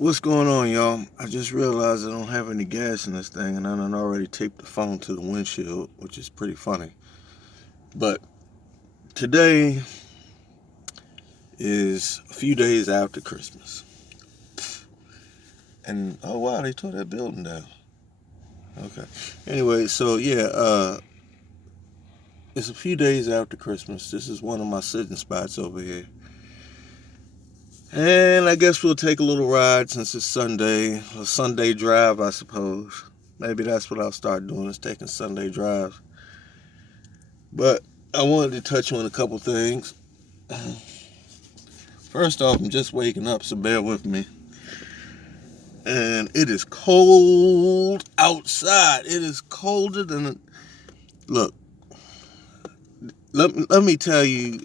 What's going on, y'all? I just realized I don't have any gas in this thing, and I done already taped the phone to the windshield, which is pretty funny. But today is a few days after Christmas. And oh wow, they tore that building down. Okay. Anyway, so yeah, it's a few days after Christmas. This is one of my sitting spots over here. And I guess we'll take a little ride since it's Sunday. A Sunday drive, I suppose. Maybe that's what I'll start doing, is taking Sunday drives. But I wanted to touch on a couple things. First off, I'm just waking up, so bear with me. And it is cold outside. It is colder than. Look, let me tell you.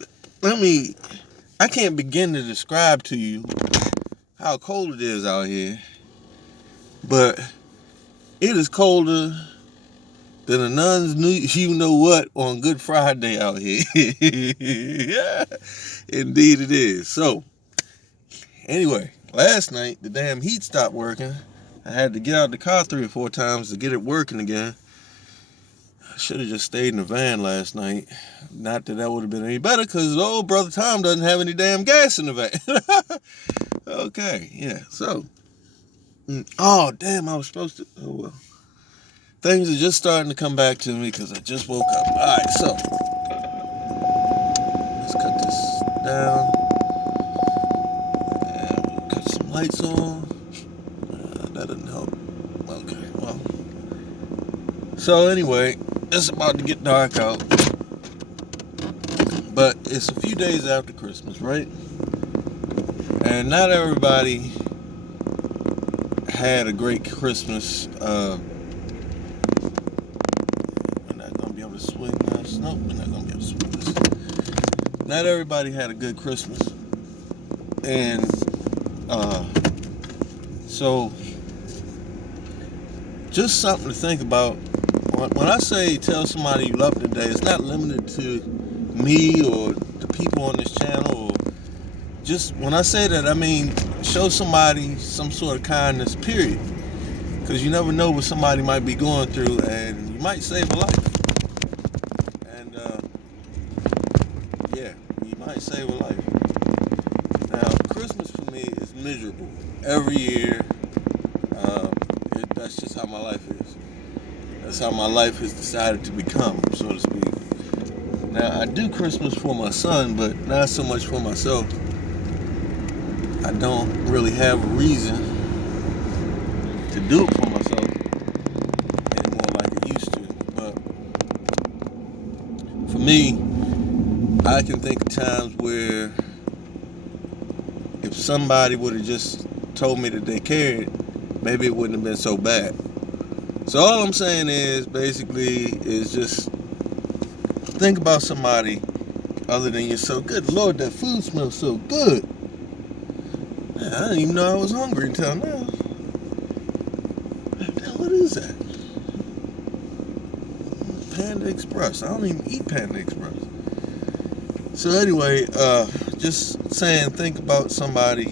I can't begin to describe to you how cold it is out here. But it is colder than a nun's new you know what on Good Friday out here. Yeah, indeed it is. So, anyway, last night the damn heat stopped working. I had to get out the car 3 or 4 times to get it working again. I should have just stayed in the van last night. Not that would have been any better, because old brother Tom doesn't have any damn gas in the van. Okay, yeah, so. Oh, damn, I was supposed to. Oh, well. Things are just starting to come back to me because I just woke up. Alright, so. Let's cut this down. And we'll cut some lights on. That didn't help. Okay, well. So anyway, it's about to get dark out. But it's a few days after Christmas, right? And not everybody had a great Christmas. We're not going to be able to swing this. Nope, we're not going to be able to swing this. Not everybody had a good Christmas. And so just something to think about. When I say tell somebody you love them today, it's not limited to me or the people on this channel. Or just when I say that, I mean show somebody some sort of kindness, period. Because you never know what somebody might be going through, and you might save a life. And yeah, you might save a life. Now, Christmas for me is miserable every year. That's just how my life is. That's how my life has decided to become, so to speak. Now, I do Christmas for my son, but not so much for myself. I don't really have a reason to do it for myself anymore like I used to. But for me, I can think of times where if somebody would have just told me that they cared, maybe it wouldn't have been so bad. So all I'm saying is just think about somebody other than yourself. Good Lord, that food smells so good. Man, I didn't even know I was hungry until now. What is that? Panda Express. I don't even eat Panda Express. So anyway, just saying, think about somebody,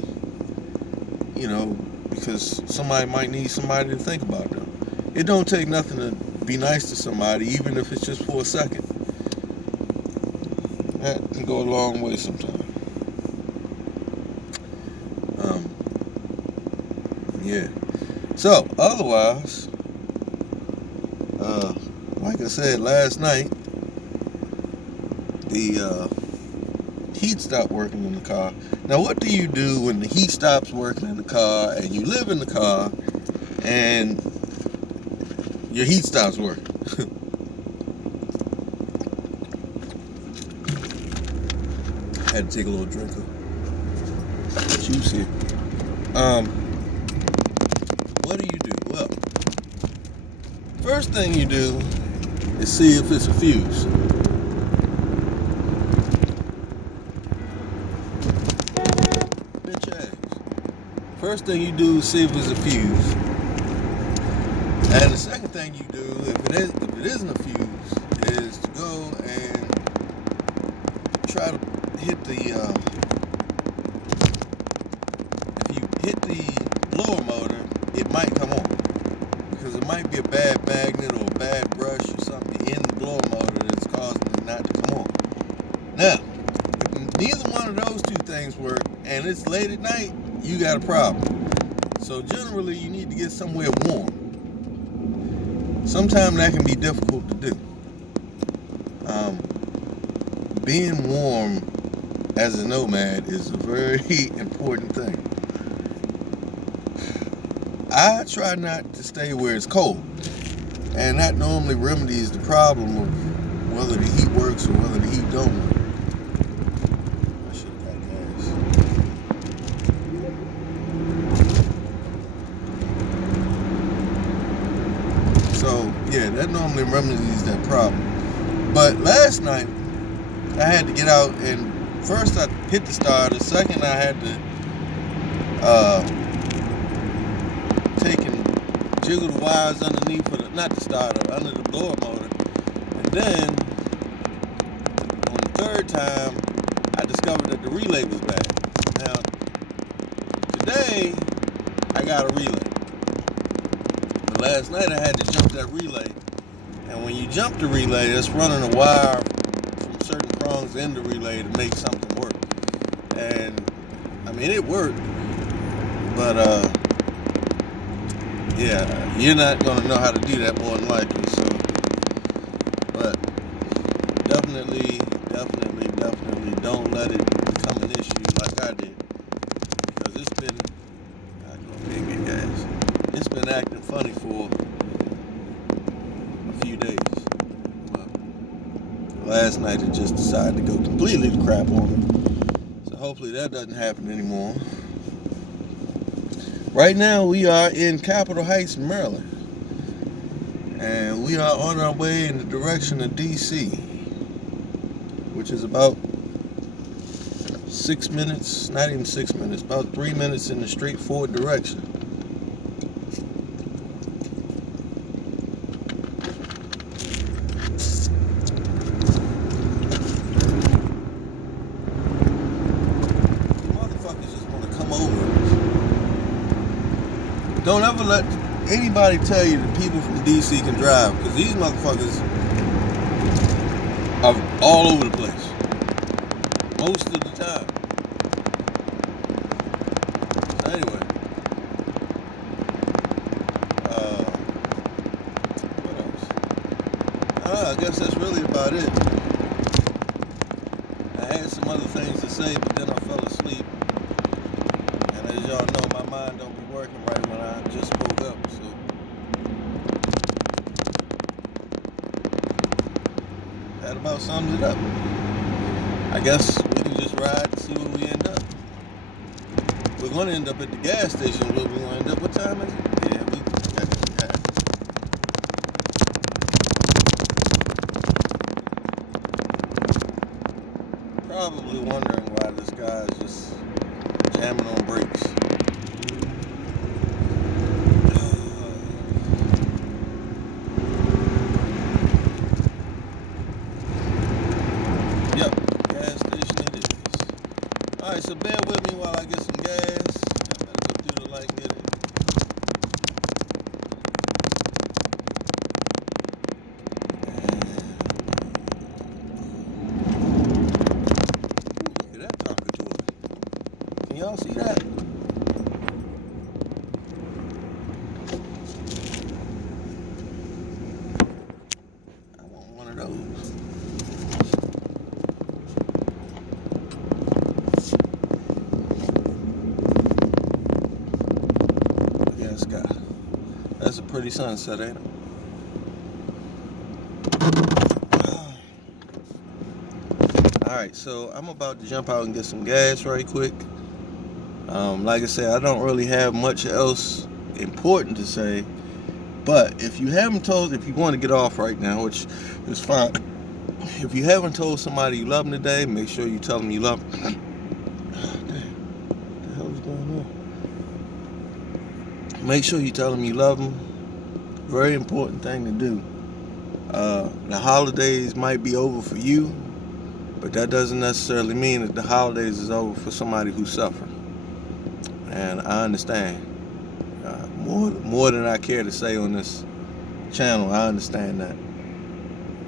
because somebody might need somebody to think about them. It don't take nothing to be nice to somebody, even if it's just for a second. That can go a long way sometimes. Yeah. So, otherwise, like I said last night, the heat stopped working in the car. Now, what do you do when the heat stops working in the car and you live in the car and your heat stops working? Had to take a little drink of juice here. What do you do? Well, first thing you do is see if it's a fuse. Bitch ass. First thing you do is see if it's a fuse. And the second thing you do, if it isn't a fuse, is to go and try to hit the if you hit the blower motor, it might come on. Because it might be a bad magnet or a bad brush or something in the blower motor that's causing it not to come on. Now, if neither one of those two things work and it's late at night, you got a problem. So generally, you need to get somewhere warm. Sometimes that can be difficult to do. Being warm as a nomad is a very important thing. I try not to stay where it's cold, and that normally remedies the problem of whether the heat works or whether the heat don't work. I should have got gas. So yeah, that normally remedies that problem. But last night I had to get out, and first I hit the starter. Second, I had to take and jiggle the wires underneath for not the starter, under the blower motor. And then on the third time, I discovered that the relay was bad. Now, today I got a relay. But last night I had to jump that relay. And when you jump the relay, it's running a wire from certain prongs in the relay to make something work. And I mean, it worked, but yeah, you're not gonna know how to do that more than likely. So, but definitely don't let it become an issue like I did, because it's been, I go and get gas. It's been acting funny for a few days. But last night it just decided to go completely to crap on me. So hopefully that doesn't happen anymore. Right now we are in Capitol Heights, Maryland, and we are on our way in the direction of DC, which is about 6 minutes, not even 6 minutes, about 3 minutes in the straightforward direction. Motherfuckers just want to come over. Don't ever let anybody tell you that people from DC can drive, because these motherfuckers are all over the place most of the time. So anyway, what else? I guess that's really about it. I had some other things to say, but then I fell asleep. And as y'all know, my mind don't be working right when I just woke up, so that about sums it up. I guess we can just ride and see where we end up. We're going to end up at the gas station. Where we going to end up? What time is it? Yeah, we got to gas. Probably wondering why this guy is just jamming on brakes. Yep, gas station it is. Alright, so bear with me while I get some gas. I better go through the light and get it. Look at that Tonka toy. Can y'all see that? I want one of those. That's a pretty sunset, ain't it? Alright, so I'm about to jump out and get some gas right quick. Like I said, I don't really have much else important to say. But if you want to get off right now, which is fine. If you haven't told somebody you love them today, make sure you tell them you love them. What the hell is going on? Make sure you tell them you love them. Very important thing to do. The holidays might be over for you, but that doesn't necessarily mean that the holidays is over for somebody who's suffering. And I understand. More than I care to say on this channel. I understand that.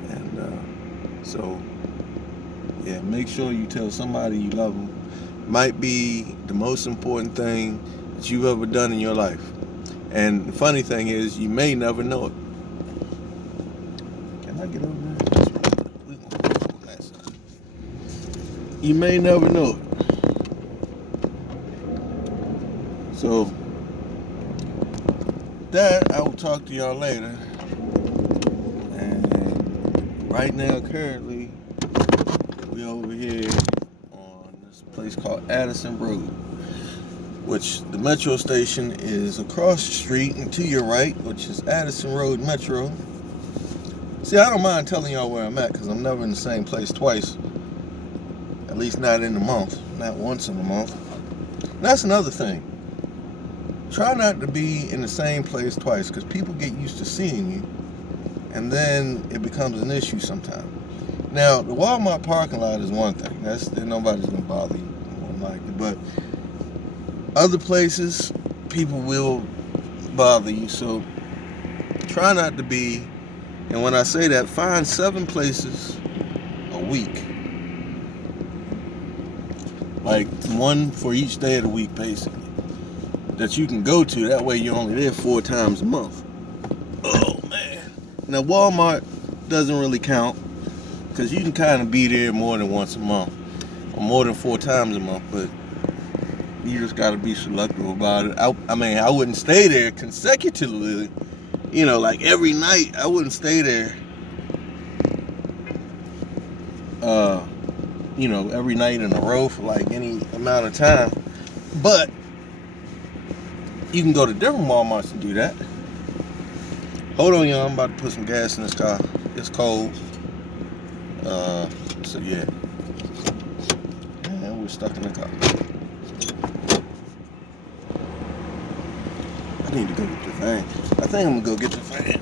And so, yeah, make sure you tell somebody you love them. Might be the most important thing that you've ever done in your life. And the funny thing is, you may never know it. Can I get over there? We're going to go on that side. You may never know it. So, that I will talk to y'all later. And right now, currently, we over here on this place called Addison Road, which the metro station is across the street and to your right, which is Addison Road Metro. See, I don't mind telling y'all where I'm at because I'm never in the same place twice. At least not in a month, not once in a month. And that's another thing. Try not to be in the same place twice because people get used to seeing you and then it becomes an issue sometimes. Now, the Walmart parking lot is one thing. Nobody's gonna bother you, more than likely. But other places, people will bother you. So try not to be. And when I say that, find 7 places a week, like one for each day of the week, basically, that you can go to. That way, you're only there 4 times a month. Oh man! Now Walmart doesn't really count, because you can kind of be there more than once a month, or more than 4 times a month, but you just got to be selective about it. I mean, I wouldn't stay there consecutively, like every night. I wouldn't stay there, every night in a row for like any amount of time. But you can go to different Walmarts and do that. Hold on, y'all. I'm about to put some gas in this car. It's cold. So yeah. And we're stuck in the car. I need to go get the fan. I think I'm gonna go get the fan.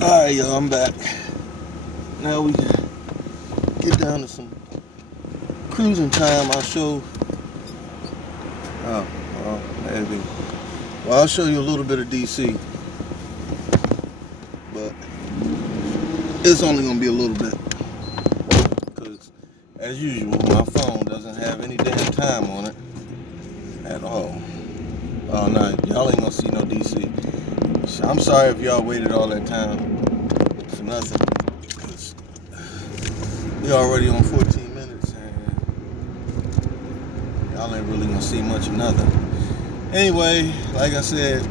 Alright, y'all, I'm back. Now we can get down to some cruising time. I'll show. Maybe. Well, I'll show you a little bit of DC, but it's only gonna be a little bit, because as usual, my phone doesn't have any damn time on it at all. Oh no, y'all ain't gonna see no DC. I'm sorry if y'all waited all that time for nothing, because we already on 14 minutes and y'all ain't really gonna see much of nothing. Anyway, like I said,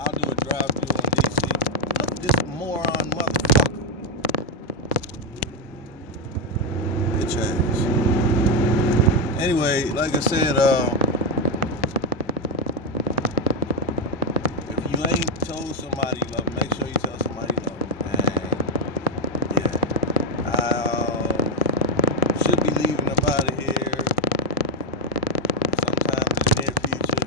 I'll do a drive-through on DC. Look at this moron motherfucker. Get Anyway, like I said, if you ain't told somebody you love them, make sure you tell somebody you love them. And yeah, I should be leaving up out of here sometime in the near future.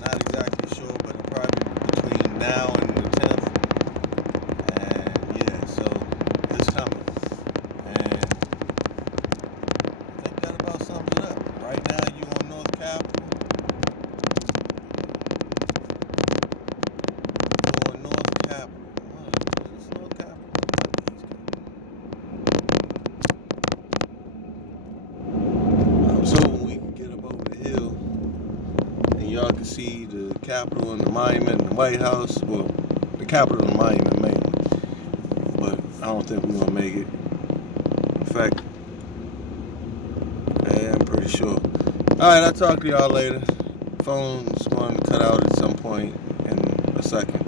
Not exactly sure, but probably between now and the 10th. And yeah, so it's coming. And I think that about sums it up. Right now, you on North Capitol. You on North Capitol. It's North Capitol. I was hoping we could get up over the hill and y'all can see the Capitol and the Monument and the White House. Well, the Capitol and the Monument mainly. But I don't think we're gonna make it. In fact, yeah, I'm pretty sure. Alright, I'll talk to y'all later. Phone's going to cut out at some point in a second.